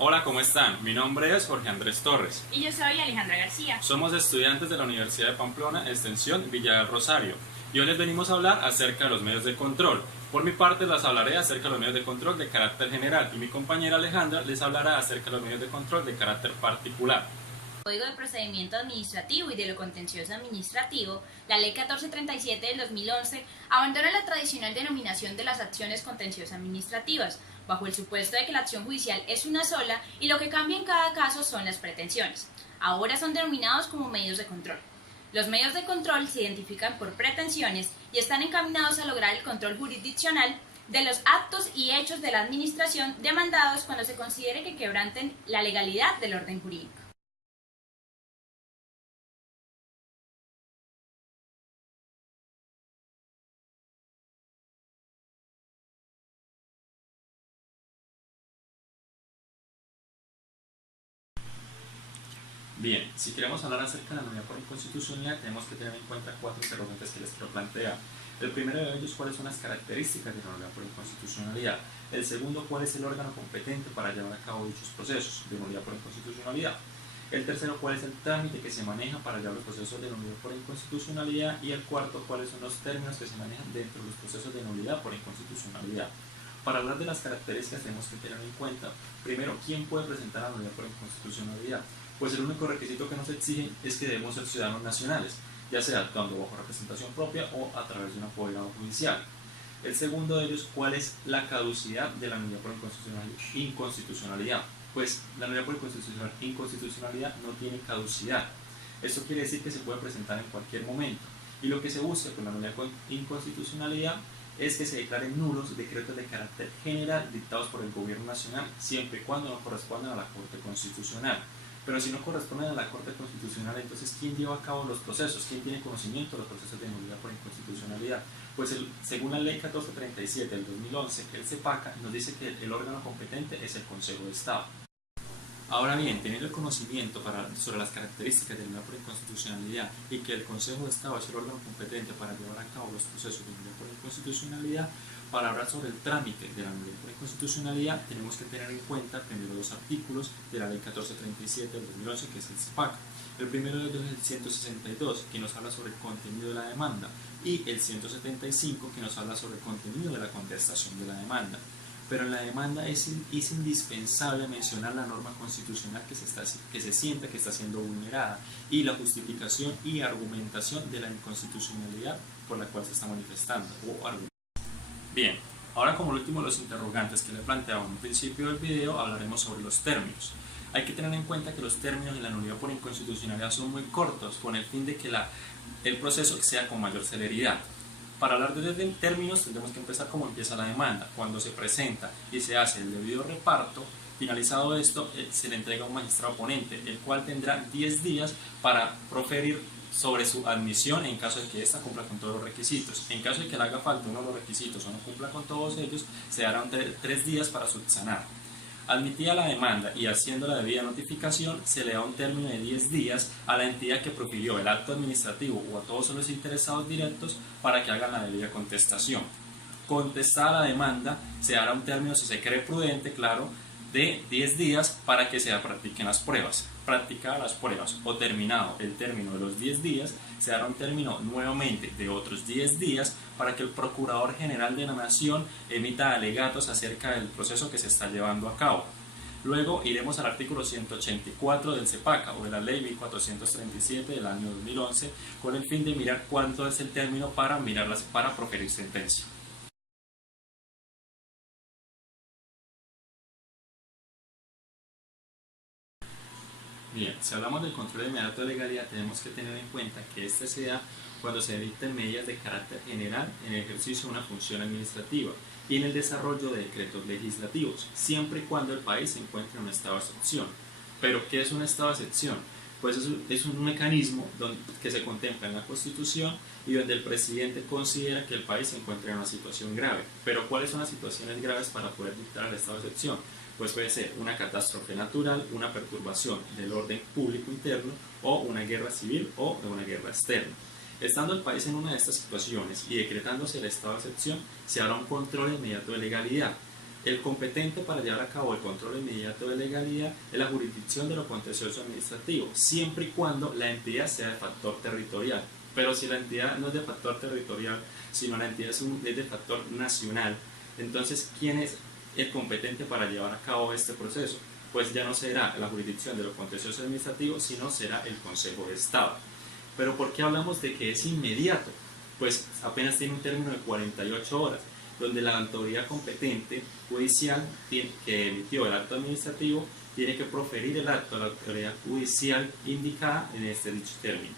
Hola, ¿cómo están? Mi nombre es Jorge Andrés Torres. Y yo soy Alejandra García. Somos estudiantes de la Universidad de Pamplona, Extensión Villa del Rosario. Y hoy les venimos a hablar acerca de los medios de control. Por mi parte les hablaré acerca de los medios de control de carácter general y mi compañera Alejandra les hablará acerca de los medios de control de carácter particular. Código de Procedimiento Administrativo y de lo Contencioso Administrativo, la Ley 1437 del 2011 abandona la tradicional denominación de las acciones contenciosas administrativas, bajo el supuesto de que la acción judicial es una sola y lo que cambia en cada caso son las pretensiones. Ahora son denominados como medios de control. Los medios de control se identifican por pretensiones y están encaminados a lograr el control jurisdiccional de los actos y hechos de la administración demandados cuando se considere que quebranten la legalidad del orden jurídico. Bien, si queremos hablar acerca de la nulidad por inconstitucionalidad, tenemos que tener en cuenta cuatro interrogantes que les quiero plantear. El primero de ellos, cuáles son las características de la nulidad por inconstitucionalidad. El segundo, cuál es el órgano competente para llevar a cabo dichos procesos de nulidad por inconstitucionalidad. El tercero, cuál es el trámite que se maneja para llevar los procesos de nulidad por inconstitucionalidad. Y el cuarto, cuáles son los términos que se manejan dentro de los procesos de nulidad por inconstitucionalidad. Para hablar de las características tenemos que tener en cuenta, primero, ¿quién puede presentar la nulidad por inconstitucionalidad? Pues el único requisito que nos exigen es que debemos ser ciudadanos nacionales, ya sea actuando bajo representación propia o a través de un apoderado judicial. El segundo de ellos, ¿cuál es la caducidad de la nulidad por inconstitucionalidad? Pues la nulidad por inconstitucionalidad no tiene caducidad. Esto quiere decir que se puede presentar en cualquier momento. Y lo que se busca con la nulidad por inconstitucionalidad es que se declaren nulos decretos de carácter general dictados por el gobierno nacional, siempre y cuando no correspondan a la Corte Constitucional. Pero si no corresponden a la Corte Constitucional, entonces ¿quién lleva a cabo los procesos? ¿Quién tiene conocimiento de los procesos de nulidad por inconstitucionalidad? Pues según la Ley 1437 del 2011, el CEPACA nos dice que el órgano competente es el Consejo de Estado. Ahora bien, teniendo el conocimiento sobre las características de la nulidad por inconstitucionalidad y que el Consejo de Estado es el órgano competente para llevar a cabo los procesos de nulidad por inconstitucionalidad, para hablar sobre el trámite de la nulidad por inconstitucionalidad tenemos que tener en cuenta primero los artículos de la Ley 1437 del 2011, que es el CEPAC. El primero de ellos es el 162, que nos habla sobre el contenido de la demanda, y el 175, que nos habla sobre el contenido de la contestación de la demanda. Pero en la demanda es indispensable mencionar la norma constitucional que se sienta que está siendo vulnerada y la justificación y argumentación de la inconstitucionalidad por la cual se está manifestando o argumentando. Bien, ahora como último de los interrogantes que le planteaba en un principio del video, hablaremos sobre los términos. Hay que tener en cuenta que los términos en la nulidad por inconstitucionalidad son muy cortos, con el fin de que el proceso sea con mayor celeridad. Para hablar de términos tendremos que empezar como empieza la demanda. Cuando se presenta y se hace el debido reparto, finalizado esto, se le entrega a un magistrado ponente, el cual tendrá 10 días para proferir sobre su admisión en caso de que ésta cumpla con todos los requisitos. En caso de que le haga falta uno de los requisitos o no cumpla con todos ellos, se darán 3 días para subsanar. Admitida la demanda y haciendo la debida notificación, se le da un término de 10 días a la entidad que profirió el acto administrativo o a todos los interesados directos para que hagan la debida contestación. Contestada la demanda, se dará un término, si se cree prudente, claro, de 10 días para que se practiquen las pruebas. Practicadas las pruebas o terminado el término de los 10 días, se dará un término nuevamente de otros 10 días para que el Procurador General de la Nación emita alegatos acerca del proceso que se está llevando a cabo. Luego iremos al artículo 184 del CEPACA o de la Ley 1437 del año 2011 con el fin de mirar cuánto es el término para proferir sentencia. Bien, si hablamos del control inmediato de legalidad, tenemos que tener en cuenta que este se da cuando se dictan medidas de carácter general en el ejercicio de una función administrativa y en el desarrollo de decretos legislativos, siempre y cuando el país se encuentre en un estado de excepción. ¿Pero qué es un estado de excepción? Pues es un mecanismo que se contempla en la Constitución y donde el presidente considera que el país se encuentra en una situación grave. Pero ¿cuáles son las situaciones graves para poder dictar el estado de excepción? Pues puede ser una catástrofe natural, una perturbación del orden público interno o una guerra civil o una guerra externa. Estando el país en una de estas situaciones y decretándose el estado de excepción, se hará un control inmediato de legalidad. El competente para llevar a cabo el control inmediato de legalidad es la jurisdicción de lo contencioso administrativo, siempre y cuando la entidad sea de factor territorial. Pero si la entidad no es de factor territorial, sino la entidad es de factor nacional, entonces, ¿quién es el competente para llevar a cabo este proceso? Pues ya no será la jurisdicción de lo contencioso administrativo, sino será el Consejo de Estado. Pero ¿por qué hablamos de que es inmediato? Pues apenas tiene un término de 48 horas, donde la autoridad competente judicial que emitió el acto administrativo tiene que proferir el acto a la autoridad judicial indicada en este dicho término.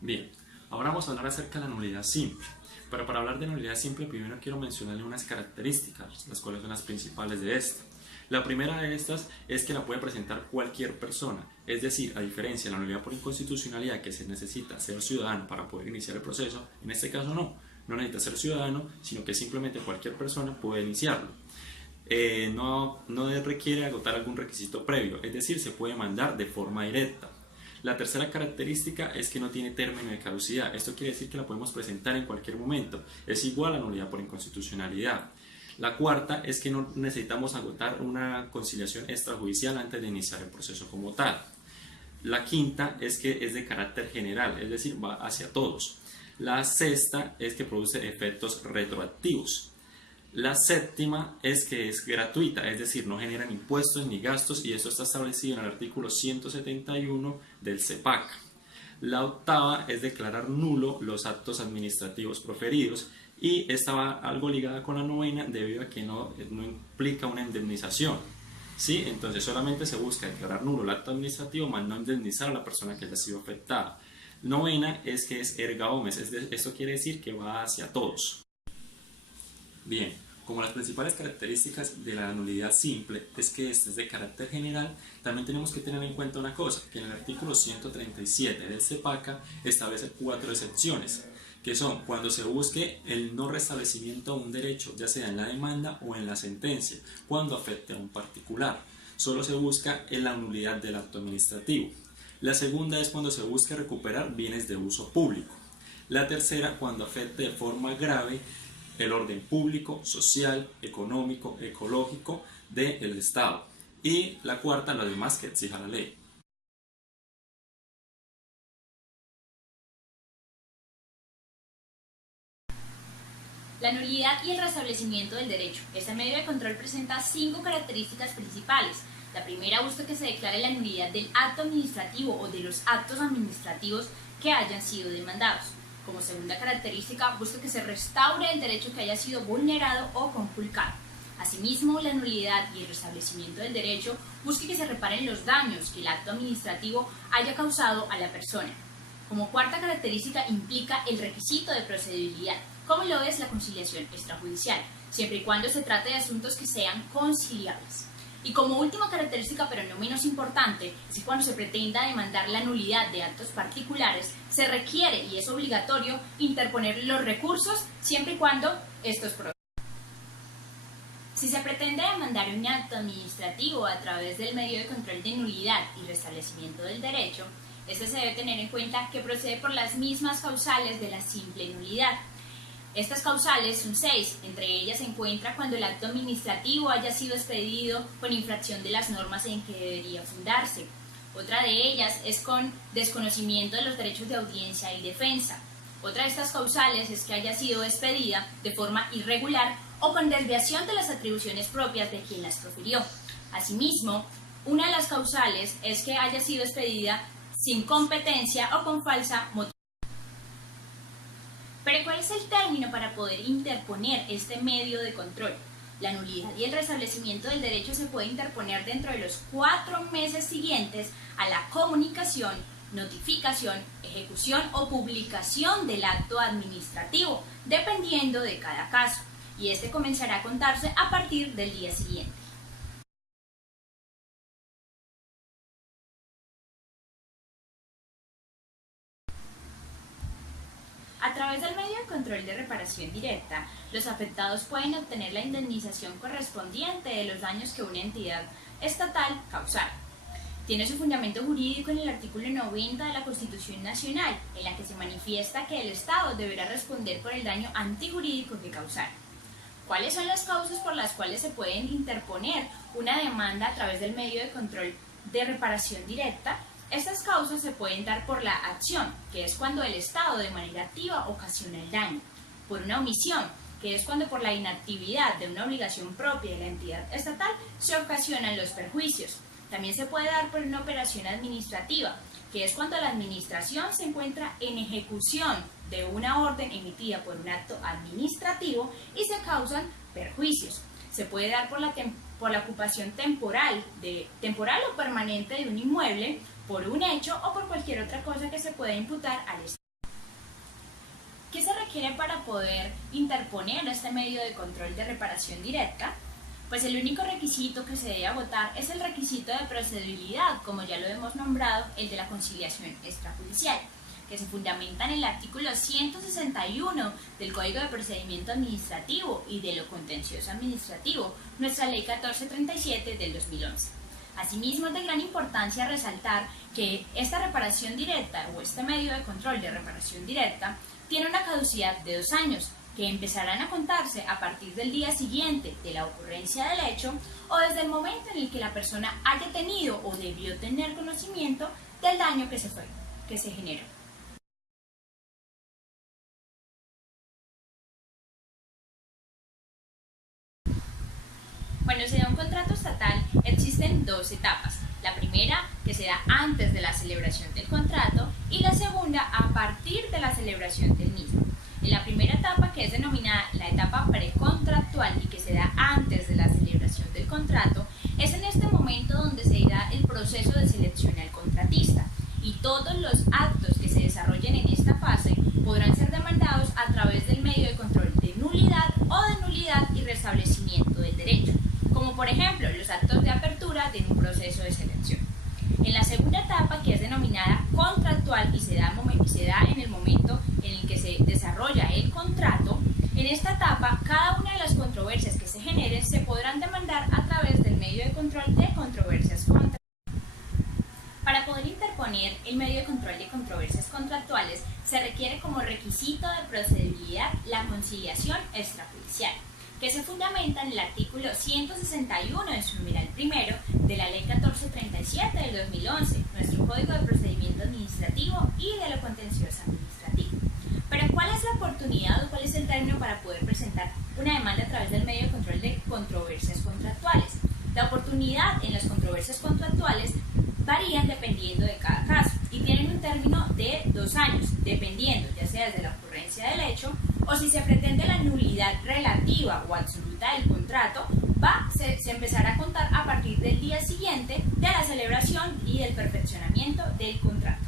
Bien, ahora vamos a hablar acerca de la nulidad simple. Pero para hablar de nulidad simple, primero quiero mencionarle unas características, las cuales son las principales de esta. La primera de estas es que la puede presentar cualquier persona, es decir, a diferencia de la nulidad por inconstitucionalidad, que se necesita ser ciudadano para poder iniciar el proceso, en este caso no necesita ser ciudadano, sino que simplemente cualquier persona puede iniciarlo. No requiere agotar algún requisito previo, es decir, se puede mandar de forma directa. La tercera característica es que no tiene término de caducidad. Esto quiere decir que la podemos presentar en cualquier momento. Es igual a la nulidad por inconstitucionalidad. La cuarta es que no necesitamos agotar una conciliación extrajudicial antes de iniciar el proceso como tal. La quinta es que es de carácter general, es decir, va hacia todos. La sexta es que produce efectos retroactivos. La séptima es que es gratuita, es decir, no generan impuestos ni gastos, y esto está establecido en el artículo 171 del CEPAC. La octava es declarar nulo los actos administrativos proferidos, y esta va algo ligada con la novena debido a que no implica una indemnización. ¿Sí? Entonces solamente se busca declarar nulo el acto administrativo, más no indemnizar a la persona que haya sido afectada. Novena es que es erga omnes, esto quiere decir que va hacia todos. Bien, como las principales características de la nulidad simple es que esta es de carácter general, también tenemos que tener en cuenta una cosa, que en el artículo 137 del CEPACA establece 4 excepciones, que son cuando se busque el no restablecimiento de un derecho, ya sea en la demanda o en la sentencia, cuando afecte a un particular. Solo se busca en la nulidad del acto administrativo. La segunda es cuando se busque recuperar bienes de uso público. La tercera, cuando afecte de forma grave el orden público, social, económico, ecológico del Estado. Y la cuarta, la demás que exija la ley. La nulidad y el restablecimiento del derecho. Este medio de control presenta 5 características principales. La primera busca que se declare la nulidad del acto administrativo o de los actos administrativos que hayan sido demandados. Como segunda característica, busca que se restaure el derecho que haya sido vulnerado o conculcado. Asimismo, la nulidad y el restablecimiento del derecho busca que se reparen los daños que el acto administrativo haya causado a la persona. Como cuarta característica, implica el requisito de procedibilidad, como lo es la conciliación extrajudicial, siempre y cuando se trate de asuntos que sean conciliables. Y como última característica, pero no menos importante, es que cuando se pretenda demandar la nulidad de actos particulares, se requiere y es obligatorio interponer los recursos siempre y cuando estos procedan. Si se pretende demandar un acto administrativo a través del medio de control de nulidad y restablecimiento del derecho, este se debe tener en cuenta que procede por las mismas causales de la simple nulidad. Estas causales son 6, entre ellas se encuentra cuando el acto administrativo haya sido expedido con infracción de las normas en que debería fundarse. Otra de ellas es con desconocimiento de los derechos de audiencia y defensa. Otra de estas causales es que haya sido expedida de forma irregular o con desviación de las atribuciones propias de quien las profirió. Asimismo, una de las causales es que haya sido expedida sin competencia o con falsa motivación. Pero ¿cuál es el término para poder interponer este medio de control? La nulidad y el restablecimiento del derecho se puede interponer dentro de los 4 meses siguientes a la comunicación, notificación, ejecución o publicación del acto administrativo, dependiendo de cada caso, y este comenzará a contarse a partir del día siguiente. A través del medio de control de reparación directa, los afectados pueden obtener la indemnización correspondiente de los daños que una entidad estatal causara. Tiene su fundamento jurídico en el artículo 90 de la Constitución Nacional, en la que se manifiesta que el Estado deberá responder por el daño antijurídico que causara. ¿Cuáles son las causas por las cuales se pueden interponer una demanda a través del medio de control de reparación directa? Estas causas se pueden dar por la acción, que es cuando el Estado de manera activa ocasiona el daño, por una omisión, que es cuando por la inactividad de una obligación propia de la entidad estatal se ocasionan los perjuicios. También se puede dar por una operación administrativa, que es cuando la administración se encuentra en ejecución de una orden emitida por un acto administrativo y se causan perjuicios. Se puede dar por la ocupación temporal o permanente de un inmueble, por un hecho o por cualquier otra cosa que se pueda imputar al Estado. ¿Qué se requiere para poder interponer este medio de control de reparación directa? Pues el único requisito que se debe agotar es el requisito de procedibilidad, como ya lo hemos nombrado, el de la conciliación extrajudicial, que se fundamenta en el artículo 161 del Código de Procedimiento Administrativo y de lo Contencioso Administrativo, nuestra Ley 1437 del 2011. Asimismo, es de gran importancia resaltar que esta reparación directa o este medio de control de reparación directa tiene una caducidad de 2 años, que empezarán a contarse a partir del día siguiente de la ocurrencia del hecho o desde el momento en el que la persona haya tenido o debió tener conocimiento del daño que se generó. Cuando se da un contrato estatal, existen 2 etapas. La primera, que se da antes de la celebración del contrato, y la segunda, a partir de la celebración del mismo. En la primera etapa, que es denominada la etapa precontractual y que se da antes de la celebración del contrato, es en este momento donde se da el proceso de selección al contratista, y todos los actos que se desarrollen en esta fase podrán ser demandados a través del medio de control de nulidad o de nulidad y restablecimiento del derecho, como por ejemplo los actos de apertura de un proceso de selección. En la segunda etapa, que es denominada contractual y se da en el momento en el que se desarrolla el contrato, en esta etapa cada una de las controversias que se generen se podrán demandar a través del medio de control de controversias contractuales. Para poder interponer el medio de control de controversias contractuales se requiere como requisito de procedibilidad la conciliación extrajudicial, que se fundamenta en el artículo 161 en su numeral primero de la Ley 1437 del 2011, nuestro Código de Procedimiento Administrativo y de lo Contencioso Administrativo. Pero ¿cuál es la oportunidad o cuál es el término para poder presentar una demanda a través del medio de control de controversias contractuales? La oportunidad en las controversias contractuales varían dependiendo de cada caso y tienen un término de 2 años, dependiendo ya sea desde la ocurrencia del hecho o si se pretende la nulidad relativa o absoluta del contrato, se empezará a contar a partir del día siguiente de la celebración y del perfeccionamiento del contrato.